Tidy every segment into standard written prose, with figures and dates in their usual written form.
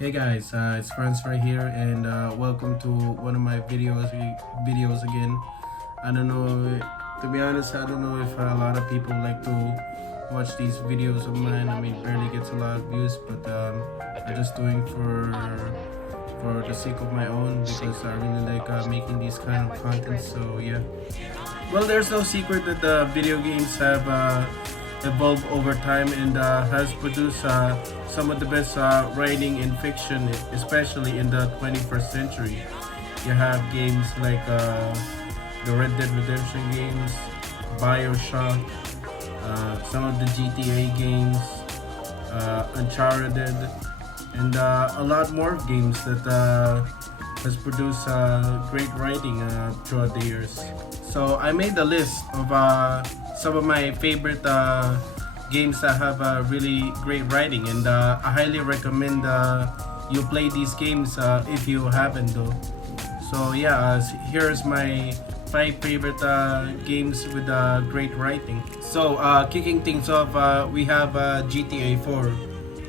Hey guys, it's Franz right here, and welcome to one of my videos again. I don't know, to be honest, I don't know if a lot of people like to watch these videos of mine. I mean, barely gets a lot of views, but I'm just doing for the sake of my own because I really like making these kind of content. So yeah. Well, there's no secret that the video games have evolved over time and has produced some of the best writing in fiction, especially in the 21st century. You have games like the Red Dead Redemption games, Bioshock, some of the GTA games, Uncharted, and a lot more games that has produced great writing throughout the years. So I made a list of some of my favorite games that have really great writing, and I highly recommend you play these games if you haven't though. So yeah, here's my five favorite games with great writing. So kicking things off, we have GTA 4,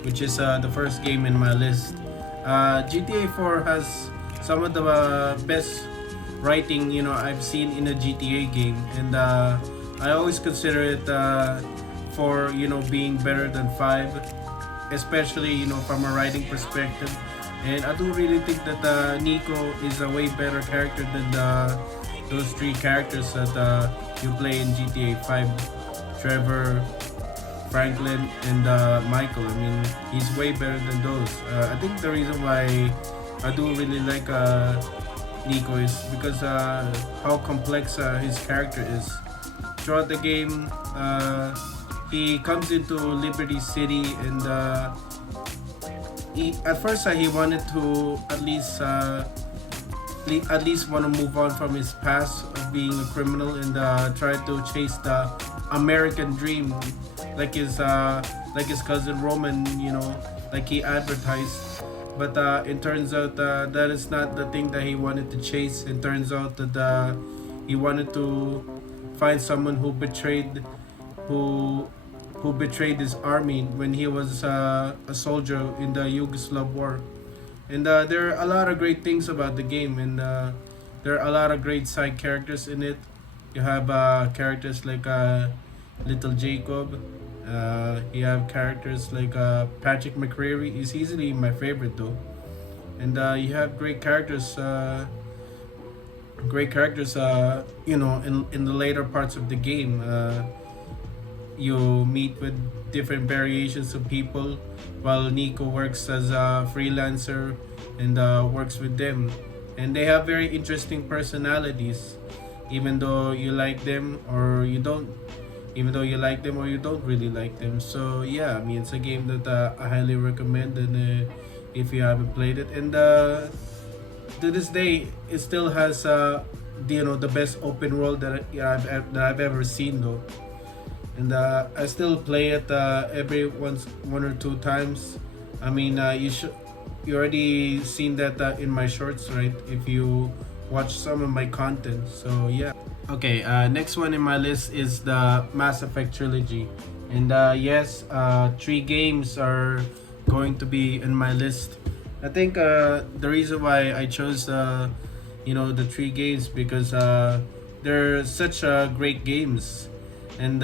which is the first game in my list. GTA 4 has some of the best writing I've seen in a GTA game, and I always consider it for being better than 5, especially from a writing perspective. And I do really think that Nico is a way better character than those three characters that you play in GTA 5: Trevor, Franklin, and Michael. I mean, he's way better than those. I think the reason why I do really like Nico is because how complex his character is. Throughout the game, he comes into Liberty City, and at first he wanted to at least want to move on from his past of being a criminal and try to chase the American dream, like his cousin Roman, like he advertised. But it turns out that is not the thing that he wanted to chase. It turns out that he wanted to find someone who who betrayed his army when he was a soldier in the Yugoslav war. And there are a lot of great things about the game, and there are a lot of great side characters in it. You have characters like Little Jacob. You have characters like Patrick McCreary. He's easily my favorite though. And you have great characters. In the later parts of the game. You meet with different variations of people while Nico works as a freelancer and works with them. And they have very interesting personalities, even though you like them or you don't. Even though you like them or you don't really like them. So yeah, I mean it's a game that I highly recommend, and if you haven't played it, and to this day it still has the best open world that I've ever seen though. And I still play it every one or two times. I mean, you already seen that in my shorts, right? If you watch some of my content, so yeah. Okay, next one in my list is the Mass Effect trilogy, and yes, three games are going to be in my list. I think the reason why I chose the three games because they're such great games, and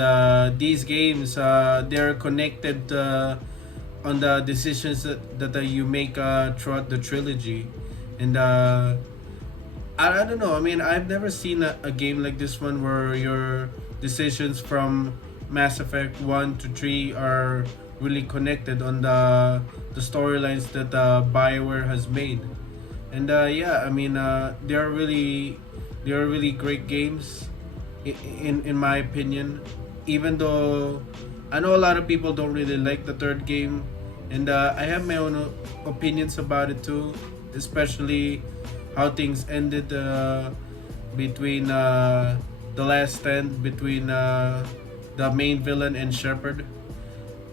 these games they're connected on the decisions that you make throughout the trilogy, and I don't know. I mean, I've never seen a game like this one where your decisions from Mass Effect 1 to 3 are really connected on the storylines that BioWare has made. And yeah, I mean, they're really great games in my opinion. Even though I know a lot of people don't really like the third game, and I have my own opinions about it too, especially how things ended between the last stand between the main villain and Shepard.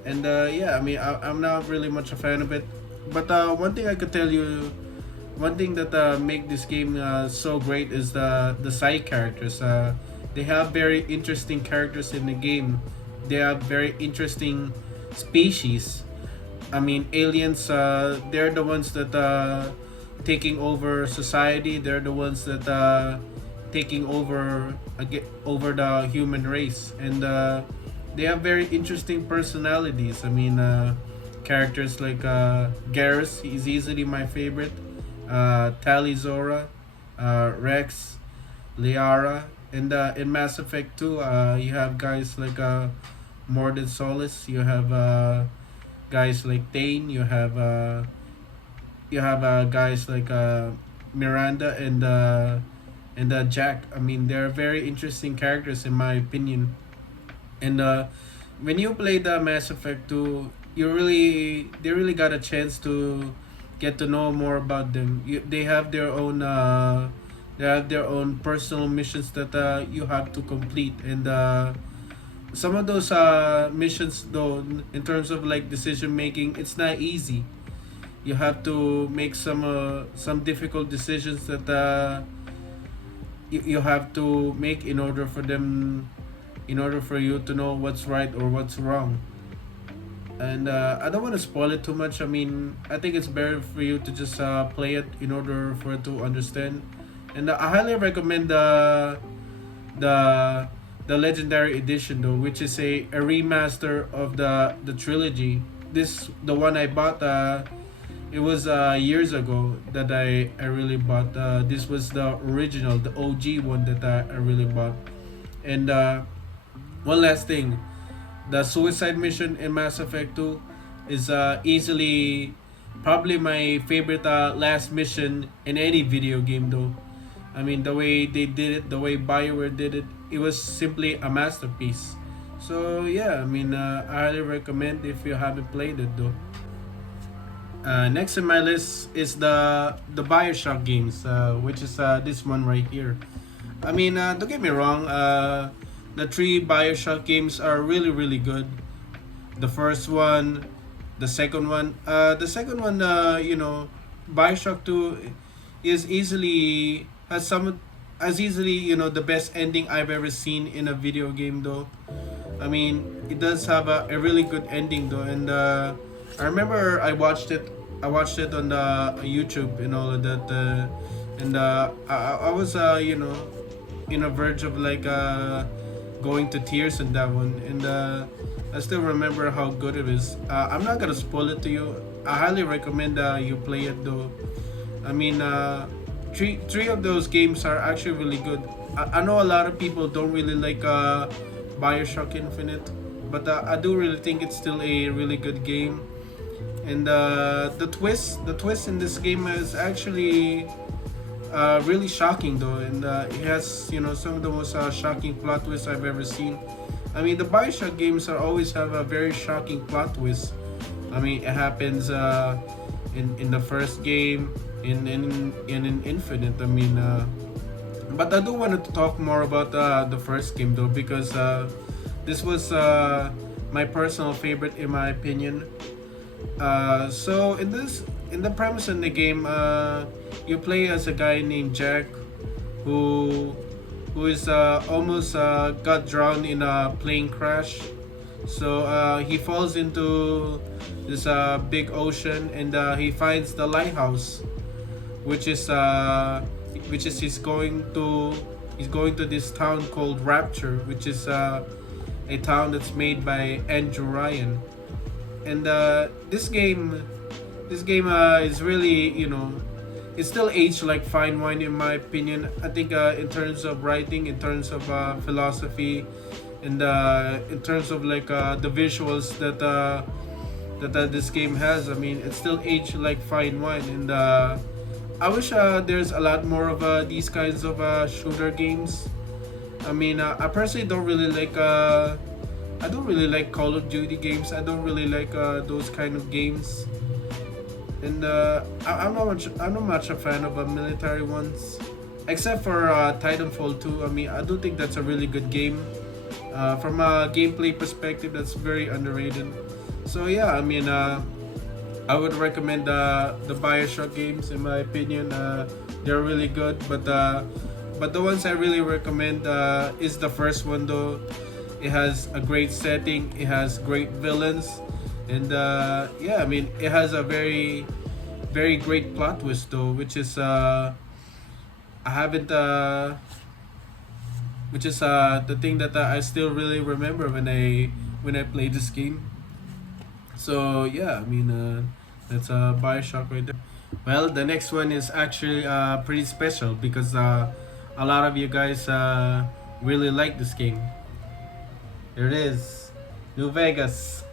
And yeah, I mean, I'm not really much a fan of it. But one thing that make this game so great is the side characters. They have very interesting characters in the game. They have very interesting species. I mean, aliens. They're the ones that taking over society. They're the ones that taking over the human race, and they have very interesting personalities. I mean, characters like Garrus. He's easily my favorite. Tali Zora, Rex, Liara, and in Mass Effect 2, you have guys like Mordred Solis. You have guys like Thane. You have guys like Miranda and Jack. I mean, they're very interesting characters in my opinion. And when you play the Mass Effect 2, they really got a chance to get to know more about them. They have their own personal missions that you have to complete, and some of those missions though, in terms of like decision making, it's not easy. You have to make some difficult decisions that you have to make in order for you to know what's right or what's wrong. And I don't want to spoil it too much. I mean, I think it's better for you to just play it in order for it to understand. And I highly recommend the the legendary edition though, which is a remaster of the trilogy. This the one I bought. It was years ago that I really bought. This was the original, the OG one that I really bought. And one last thing, the suicide mission in Mass Effect 2 is easily probably my favorite last mission in any video game though. I mean, the way they did it, the way BioWare did it, it was simply a masterpiece. So yeah, I mean, I highly recommend if you haven't played it though. Next in my list is the Bioshock games, which is this one right here. I mean, don't get me wrong. The three Bioshock games are really good. The first one, the second one, Bioshock Two is easily has some as easily the best ending I've ever seen in a video game though. I mean, it does have a really good ending though, and I remember I watched it on the YouTube and all of that, and I was in a verge of like going to tears in that one, and I still remember how good it is. I'm not gonna spoil it to you. I highly recommend you play it though. I mean, three of those games are actually really good. I know a lot of people don't really like Bioshock Infinite, but I do really think it's still a really good game. And the twist in this game is actually really shocking though, and it has some of the most shocking plot twists I've ever seen. I mean, the Bioshock games are always have a very shocking plot twist. I mean, it happens in the first game, in Infinite. I mean, but I do want to talk more about the first game though, because this was my personal favorite in my opinion. So in the premise in the game, you play as a guy named Jack, who is almost got drowned in a plane crash. So he falls into this big ocean, and he finds the lighthouse, which is he's going to this town called Rapture, which is a town that's made by Andrew Ryan. And this game is really it's still aged like fine wine in my opinion. I think in terms of writing, in terms of philosophy, and in terms of like the visuals that this game has, I mean, it's still aged like fine wine. And I wish there's a lot more of these kinds of shooter games. I mean, I personally don't really like I don't really like Call of Duty games. I don't really like those kind of games. And I'm not much a fan of military ones, except for Titanfall 2. I mean, I do think that's a really good game. From a gameplay perspective, that's very underrated. So yeah, I mean, I would recommend the Bioshock games in my opinion. They're really good, but the ones I really recommend is the first one though. It has a great setting. It has great villains. And yeah, I mean, it has a very great plot twist though, which is I haven't which is the thing that I still really remember when I played this game. So yeah, I mean, that's Bioshock right there. Well, the next one is actually pretty special because a lot of you guys really like this game. Here it is, New Vegas.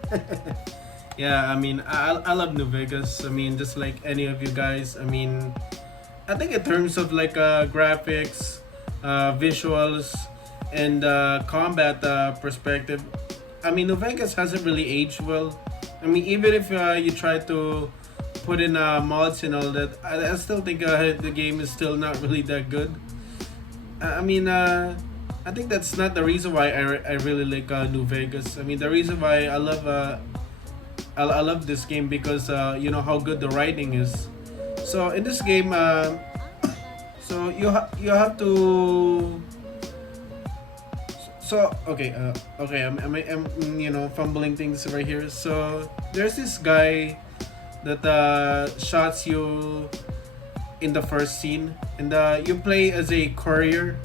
Yeah, I mean, I love New Vegas. I mean, just like any of you guys. I mean, I think in terms of like graphics, visuals, and combat perspective, I mean, New Vegas hasn't really aged well. I mean, even if you try to put in mods and all that, I still think the game is still not really that good. I mean, I think that's not the reason why I really like New Vegas. I mean, the reason why I love this game because you know how good the writing is. So in this game, so you have to. So okay, okay, I'm you know fumbling things right here. So there's this guy that shots you in the first scene, and you play as a courier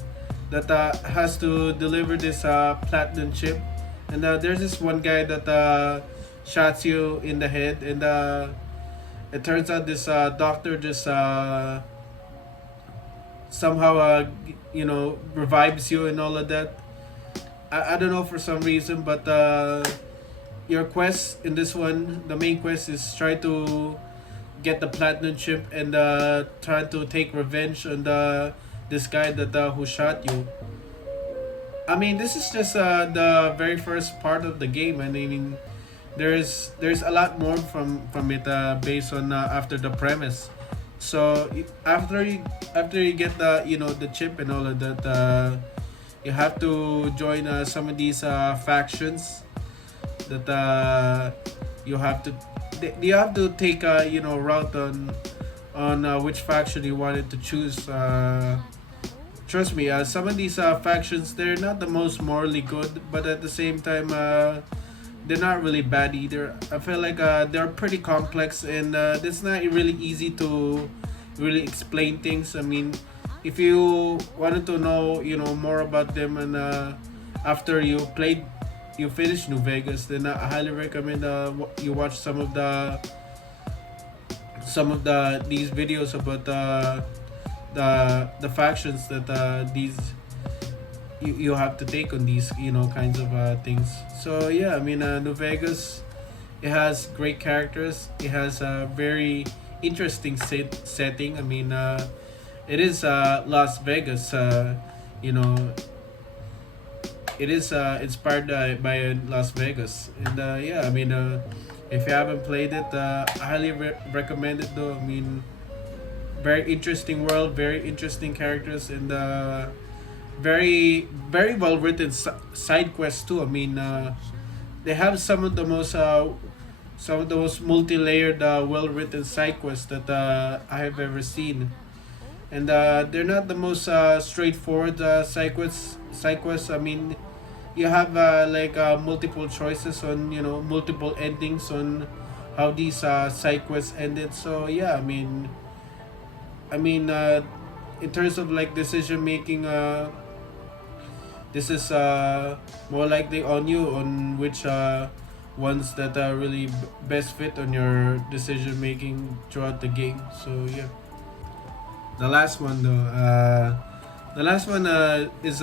that has to deliver this platinum chip, and there's this one guy that shots you in the head, and it turns out this doctor just somehow you know revives you and all of that. I don't know for some reason, but your quest in this one, the main quest is try to get the platinum chip and try to take revenge on this guy that who shot you. I mean, this is just the very first part of the game, and I mean, there's a lot more from it based on after the premise. So after you get the you know the chip and all of that, you have to join some of these factions that you have to you have to take a you know route on which faction you wanted to choose. Trust me, some of these factions they're not the most morally good, but at the same time they're not really bad either. I feel like they're pretty complex and it's not really easy to really explain things. I mean, if you wanted to know, you know, more about them and after you finish New Vegas, then I highly recommend you watch some of these videos about the factions that these you have to take on these you know kinds of things. So yeah, I mean New Vegas, it has great characters. It has a very interesting setting. I mean it is Las Vegas. You know, it is inspired by Las Vegas, and yeah, I mean if you haven't played it, I highly recommend it though. I mean, very interesting world, very interesting characters, and very well written side quests too. I mean, they have some of the most multi-layered, well written side quests that I have ever seen, and they're not the most straightforward side quests. Side quests. I mean, you have like multiple choices on you know multiple endings on how these side quests ended. So yeah, I mean, in terms of like decision making, this is more likely on you on which ones that really best fit on your decision making throughout the game. So yeah, the last one though, the last one is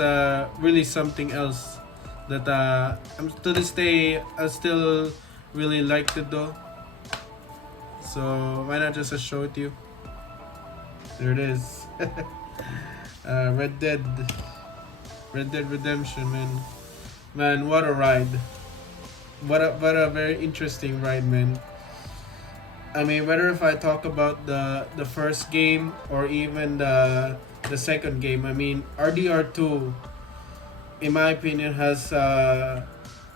really something else that I'm to this day I still really liked it though. So why not just show it to you? There it is. Red Dead. Red Dead Redemption, man. Man, what a ride. What a very interesting ride, man. I mean, whether if I talk about the first game or even the second game, I mean, RDR2, in my opinion, has the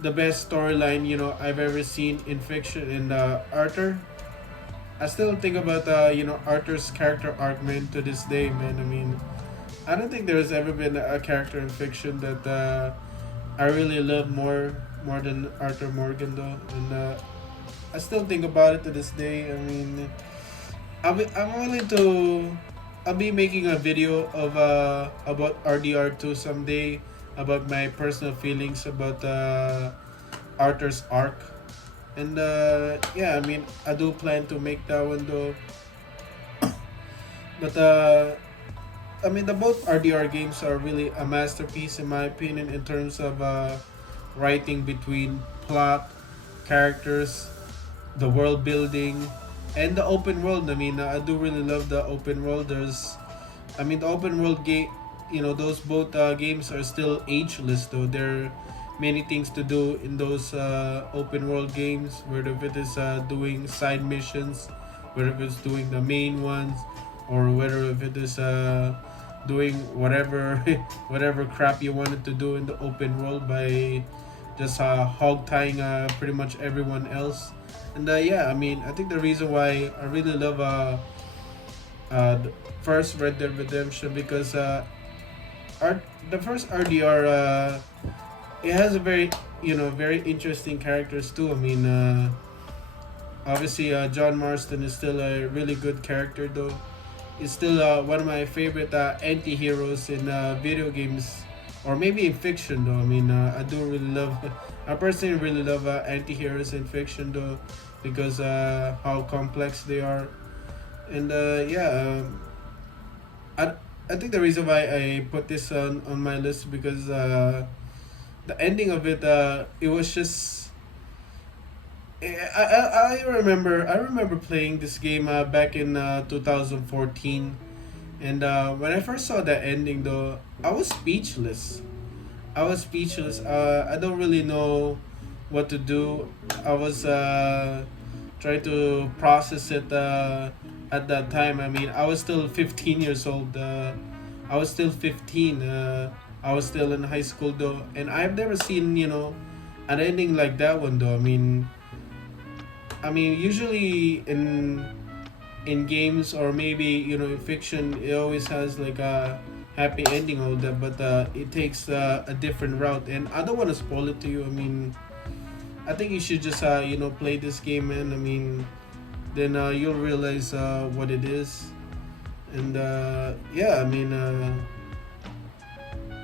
best storyline you know I've ever seen in fiction. In Arthur, I still think about you know Arthur's character arc, man, to this day, man. I mean, I don't think there's ever been a character in fiction that I really love more than Arthur Morgan though, and I still think about it to this day. I mean, I'm willing to. I'll be making a video of about RDR2 someday, about my personal feelings about Arthur's arc. And yeah, I mean, I do plan to make that one though. But I mean, the both RDR games are really a masterpiece in my opinion in terms of writing between plot, characters, the world building, and the open world. I mean, I do really love the open world. I mean, the open world game. You know, those both games are still ageless though. There are many things to do in those open world games. Whether it is doing side missions, whether it's doing the main ones, or whether if it is doing whatever whatever crap you wanted to do in the open world by just hog tying pretty much everyone else. And yeah, I mean, I think the reason why I really love the first Red Dead Redemption because the first RDR it has a very very interesting characters too. I mean, obviously John Marston is still a really good character though. He's still one of my favorite anti-heroes in video games or maybe in fiction though. I mean, I do really love I personally really love anti-heroes in fiction though because how complex they are. And yeah, I I think the reason why I put this on my list because the ending of it it was just I remember playing this game back in 2014, and when I first saw that ending though I was speechless. I was speechless. I don't really know what to do. I was trying to process it at that time. I mean, I was still 15 years old. I was still 15. I was still in high school though, and I've never seen an ending like that one though. I mean, usually in games or maybe in fiction, it always has like a happy ending all that, but it takes a different route, and I don't want to spoil it to you. I mean, I think you should just play this game, man. I mean, then you'll realize what it is, and yeah, I mean,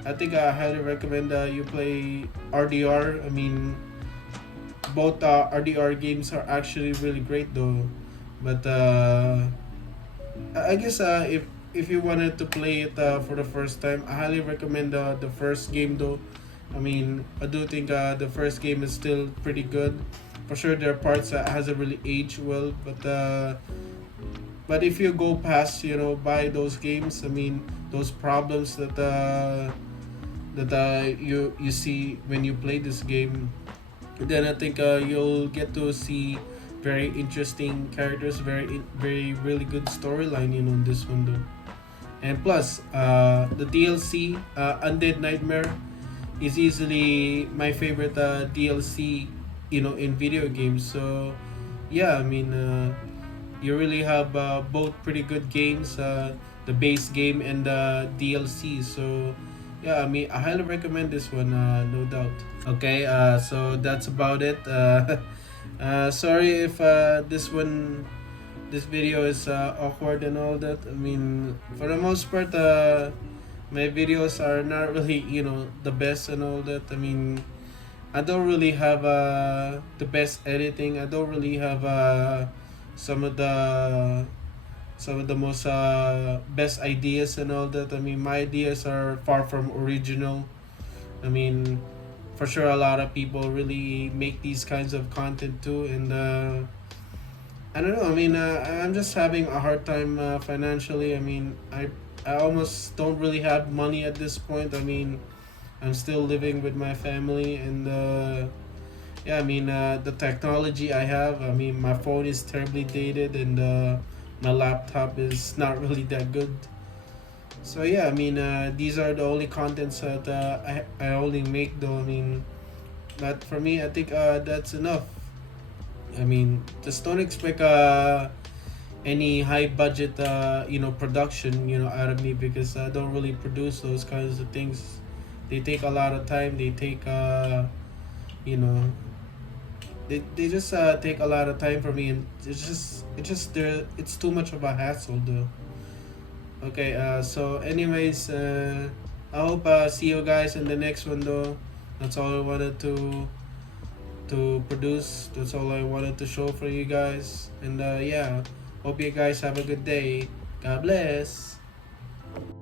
I think I highly recommend you play RDR. I mean, both RDR games are actually really great though, but I guess if you wanted to play it for the first time, I highly recommend the first game though. I mean, I do think the first game is still pretty good. For sure, there are parts that hasn't really aged well, but if you go past, by those games, I mean, those problems that you see when you play this game, then I think you'll get to see very interesting characters, very really good storyline, in this one though. And plus, the DLC, Undead Nightmare, is easily my favorite DLC, in video games. So, yeah, I mean, you really have both pretty good games, the base game and the DLC. So, yeah, I mean, I highly recommend this one, no doubt. Okay, so that's about it. Sorry if this video is awkward and all that. I mean, for the most part, my videos are not really, the best and all that. I mean, I don't really have the best editing. I don't really have some of the most best ideas and all that. I mean, my ideas are far from original. I mean, for sure, a lot of people really make these kinds of content too, and I don't know. I mean, I'm just having a hard time financially. I mean, I almost don't really have money at this point. I mean, I'm still living with my family, and yeah, I mean, the technology I have. I mean, my phone is terribly dated, and my laptop is not really that good. So yeah, I mean, these are the only contents that I only make though. I mean, but for me, I think that's enough. I mean, just don't expect any high budget production out of me because I don't really produce those kinds of things. They take a lot of time. They take you know They just take a lot of time for me, and it's too much of a hassle though. Okay, so anyways, I hope see you guys in the next one though. That's all I wanted to produce. That's all I wanted to show for you guys. And yeah, hope you guys have a good day. God bless.